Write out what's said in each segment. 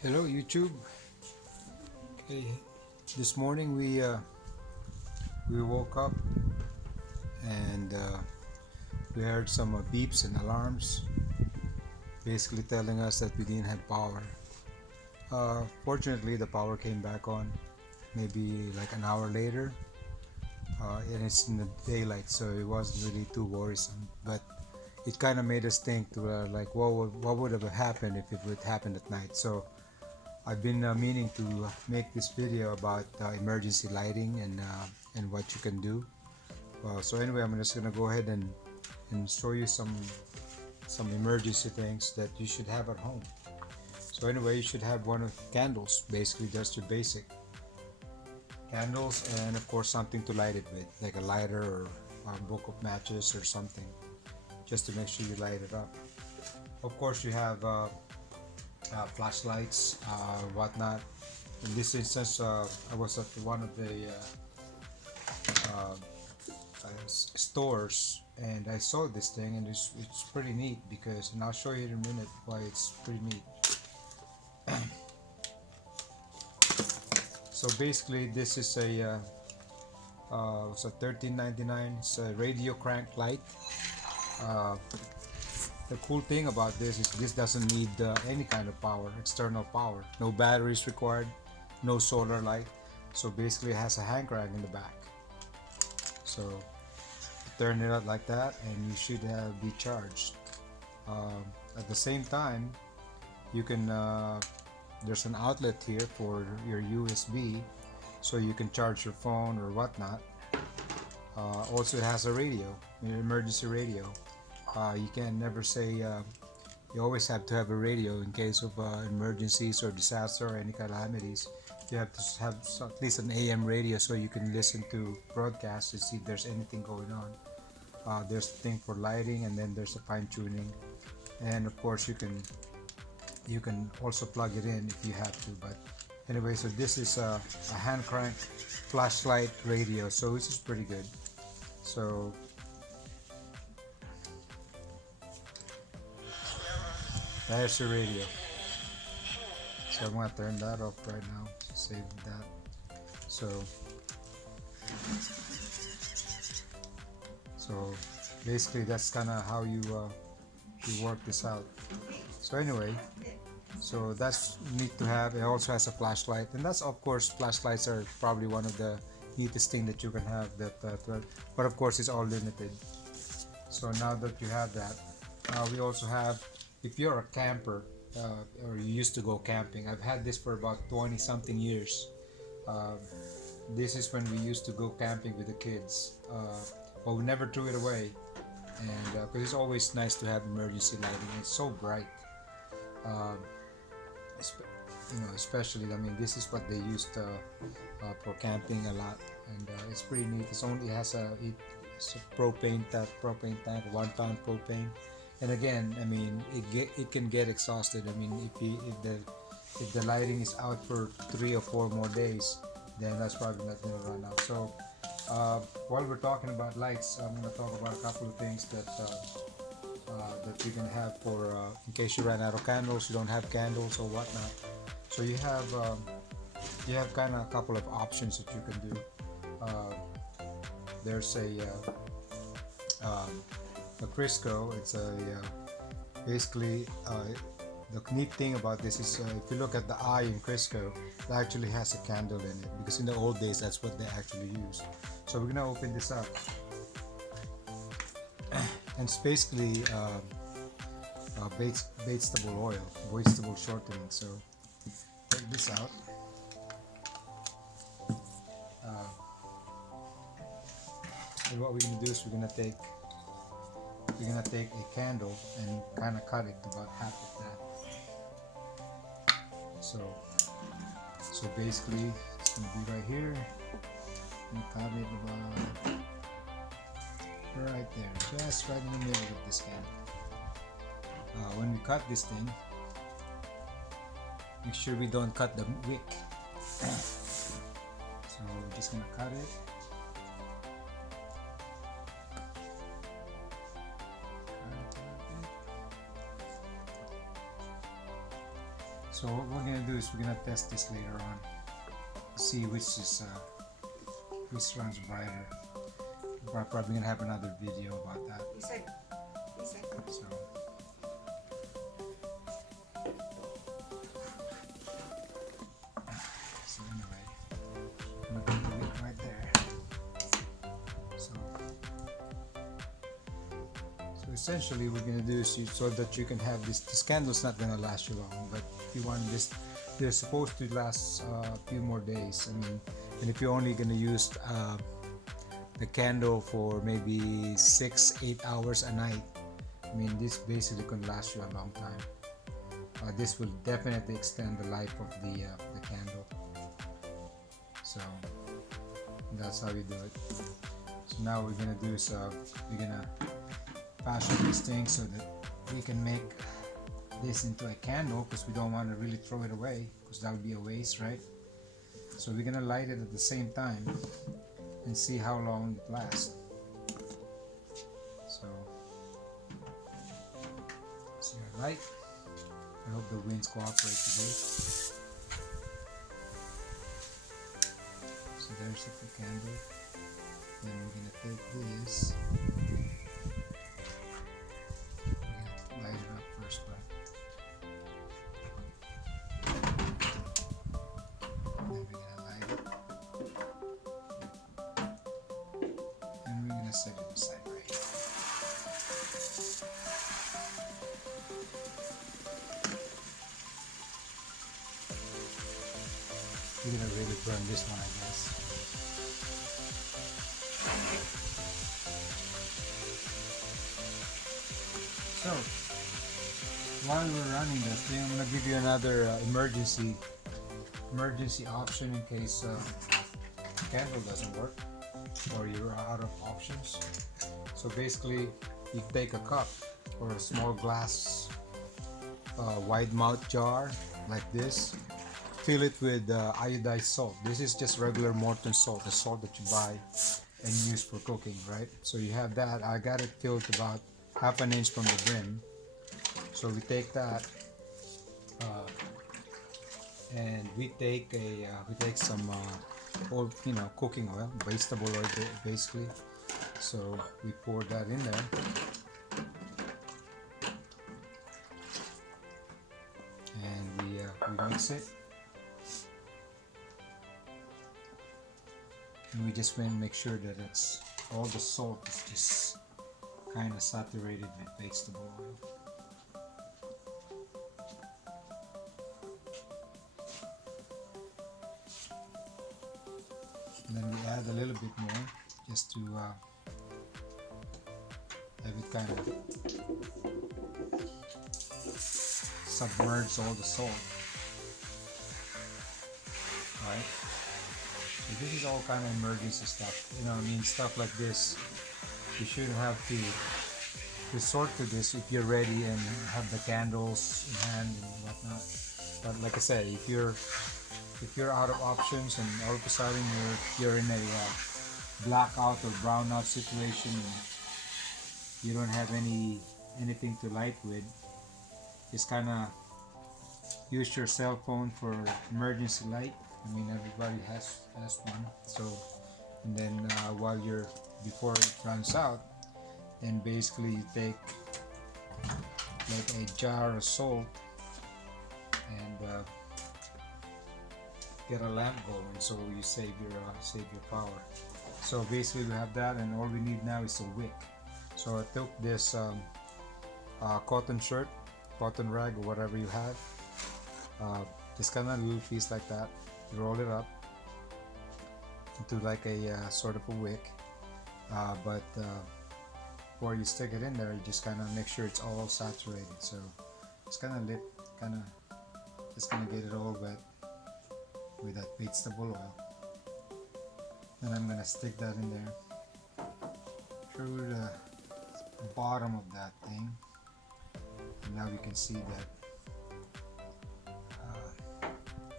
Hello YouTube. Okay, this morning we woke up and we heard some beeps and alarms, basically telling us that we didn't have power. Fortunately, the power came back on maybe like an hour later, and it's in the daylight, so it wasn't really too worrisome. But it kind of made us think to like, what would have happened if it would happen at night? So I've been meaning to make this video about emergency lighting and what you can do. So anyway, I'm just gonna go ahead and show you some emergency things that you should have at home. So anyway, you should have one of candles. Basically, just your basic candles, and of course something to light it with, like a lighter or a book of matches or something, just to make sure you light it up. Of course, you have flashlights, whatnot. In this instance, I was at one of the uh, stores and I saw this thing, and it's pretty neat because, and I'll show you in a minute why it's pretty neat. So basically, this is it's a $13.99. It's a radio crank light. Uh, the cool thing about this is this doesn't need any kind of power, external power. No batteries required, no solar light. So basically, it has a hand crank in the back. So turn it out like that, and you should be charged. At the same time, you can there's an outlet here for your USB, so you can charge your phone or whatnot. Also, it has a radio, an emergency radio. You can never say you always have to have a radio in case of emergencies or disaster or any calamities. You have to have at least an AM radio so you can listen to broadcasts to see if there's anything going on. There's a thing for lighting, and then there's a fine tuning, and of course you can also plug it in if you have to. But anyway, so this is a hand crank flashlight radio, so this is pretty good. So there's the radio. So I'm gonna turn that off right now. Save that. So basically that's kind of how you work this out. So anyway, so that's neat to have. It also has a flashlight, and that's, of course, flashlights are probably one of the neatest thing that you can have. But of course it's all limited. So now that you have that, we also have, if you're a camper or you used to go camping, I've had this for about 20 something years. This is when we used to go camping with the kids, but we never threw it away, and because it's always nice to have emergency lighting. It's so bright, um, especially, I mean, this is what they used for camping a lot, and it's pretty neat. It's a propane tank, 1 pound propane, and again, I mean, it can get exhausted. I mean, if the lighting is out for 3 or 4 more days, then that's probably not going to run out. So while we're talking about lights, I'm going to talk about a couple of things that you can have for in case you run out of candles, you don't have candles or whatnot. So you have kind of a couple of options that you can do. There's a Crisco. It's basically the neat thing about this is if you look at the eye in Crisco, it actually has a candle in it, because in the old days that's what they actually used. So we're gonna open this up, and it's basically vegetable oil, vegetable shortening. So take this out. And what we're gonna do is we're gonna take a candle and kind of cut it to about half of that. So basically it's gonna be right here, and cut it about right there, just right in the middle of this candle. When we cut this thing, make sure we don't cut the wick. So we're just gonna cut it. So what we're gonna do is we're gonna test this later on, see which runs brighter. We're probably gonna have another video about that. So anyway, I'm gonna do it right there. So essentially, we're gonna do is so that you can have this candle's not gonna last you long, but if you want this, they're supposed to last a few more days. I mean, and if you're only gonna use the candle for maybe 6-8 hours a night, I mean, this basically can last you a long time. This will definitely extend the life of the candle. So that's how you do it. So now we're gonna do is we're gonna fashion this thing so that we can make this into a candle, because we don't want to really throw it away, because that would be a waste, right? So we're gonna light it at the same time and see how long it lasts. So see our light. I hope the winds cooperate today. So there's the candle. Then we're gonna take this. Light it up first, right? Then we're gonna light it. And we're gonna set it aside right here. We're gonna really burn this one, I guess. So, while we're running this thing, I'm gonna give you another emergency option in case the candle doesn't work or you're out of options. So basically, you take a cup or a small glass wide mouth jar like this, fill it with iodized salt. This is just regular Morton salt, the salt that you buy and use for cooking, right? So you have that. I got it filled about half an inch from the brim. So we take that and we take some old, cooking oil, vegetable oil basically. So we pour that in there. And we mix it. And we just want to make sure that it's all the salt is just kind of saturated with vegetable oil. And then we add a little bit more just to have it kind of submerge all the salt. Right? So this is all kind of emergency stuff. Stuff like this. You shouldn't have to resort to this if you're ready and have the candles in hand and whatnot. But like I said, if you're out of options and all of a sudden you're in a blackout or brownout situation and you don't have anything to light with, just kind of use your cell phone for emergency light. I mean, everybody has one. So, and then before it runs out, then basically you take like a jar of salt and get a lamp going, so you save your power. So basically we have that, and all we need now is a wick. So I took this cotton rag or whatever you have, just kind of a little piece like that, roll it up into like a sort of a wick, but before you stick it in there, you just kind of make sure it's all saturated. So it's kind of just gonna get it all wet with that vegetable oil. Then I'm gonna stick that in there through the bottom of that thing, and now you can see that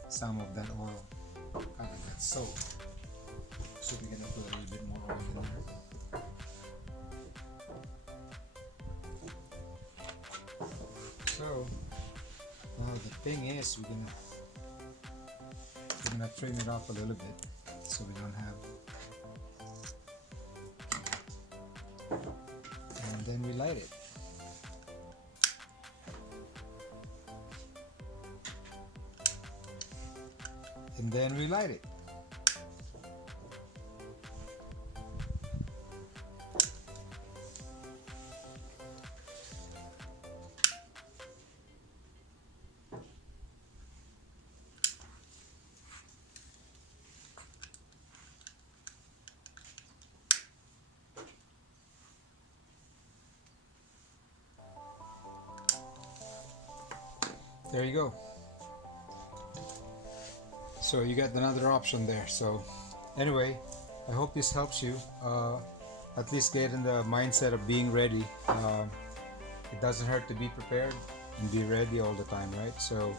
some of that oil kind of got soaked. So we're gonna put a little bit more oil in there. So now the thing is, we're gonna trim it off a little bit so we don't have, and then we light it. And then we light it. There you go. So you got another option there. So anyway, I hope this helps you at least get in the mindset of being ready. It doesn't hurt to be prepared and be ready all the time, right? So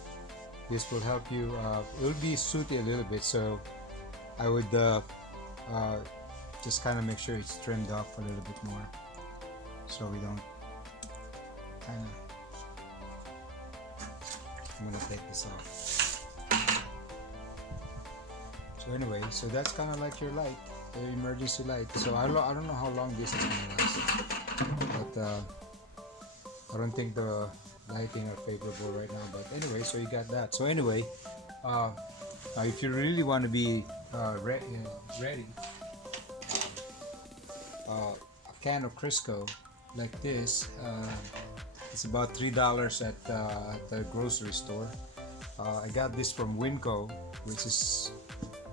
this will help you. It will be sooty a little bit, so I would just kind of make sure it's trimmed off a little bit more, so we don't kind of. I'm gonna take this off. So anyway, so that's kind of like your light, the emergency light. So I don't know how long this is gonna last, but I don't think the lighting are favorable right now. But anyway, so you got that. So anyway, if you really want to be ready, a can of Crisco like this. It's about $3 at the grocery store. I got this from Winco, which is,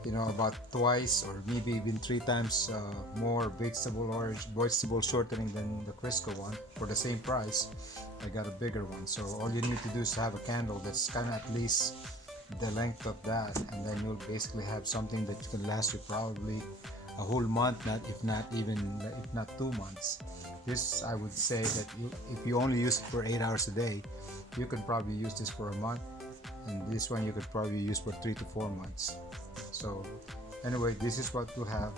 you know, about twice or maybe even 3 times more vegetable shortening than the Crisco one for the same price. I got a bigger one, so all you need to do is have a candle that's kind of at least the length of that, and then you'll basically have something that can last you probably a whole month, if not 2 months. This, I would say that if you only use it for 8 hours a day, you can probably use this for a month, and this one you could probably use for 3 to 4 months. So anyway, this is what we'll have.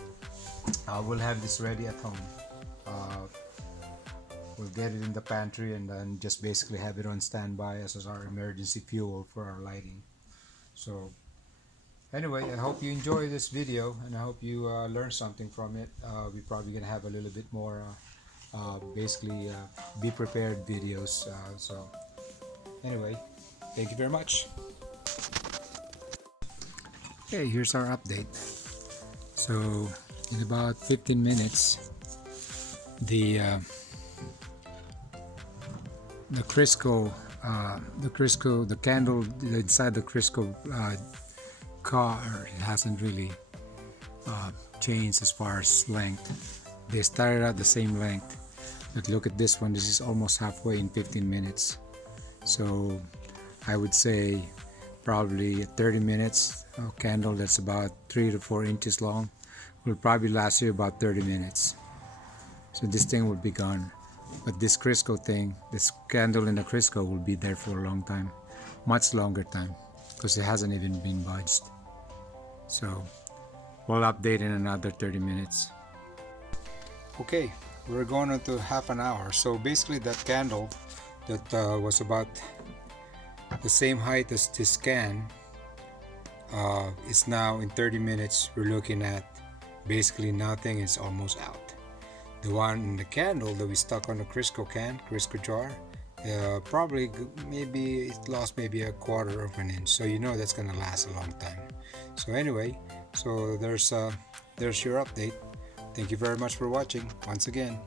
We'll have this ready at home. We'll get it in the pantry and then just basically have it on standby as our emergency fuel for our lighting. So anyway, I hope you enjoy this video, and I hope you learn something from it. We're probably gonna have a little bit more basically be prepared videos. So anyway, thank you very much. Okay, here's our update. So in about 15 minutes, the Crisco, the candle inside the Crisco car, it hasn't really changed as far as length. They started at the same length, but look at this one. This is almost halfway in 15 minutes. So I would say probably 30 minutes. A candle that's about 3 to 4 inches long will probably last you about 30 minutes. So this thing will be gone. But this Crisco thing, this candle in the Crisco will be there for a long time, much longer time, because it hasn't even been budged. So we'll update in another 30 minutes. Okay, we're going on to half an hour. So basically that candle that was about the same height as this can is now in 30 minutes. We're looking at basically nothing. It's almost out. The one in the candle that we stuck on the Crisco jar, probably maybe it lost maybe a quarter of an inch. So you know that's gonna last a long time. So anyway, so there's your update. Thank you very much for watching once again.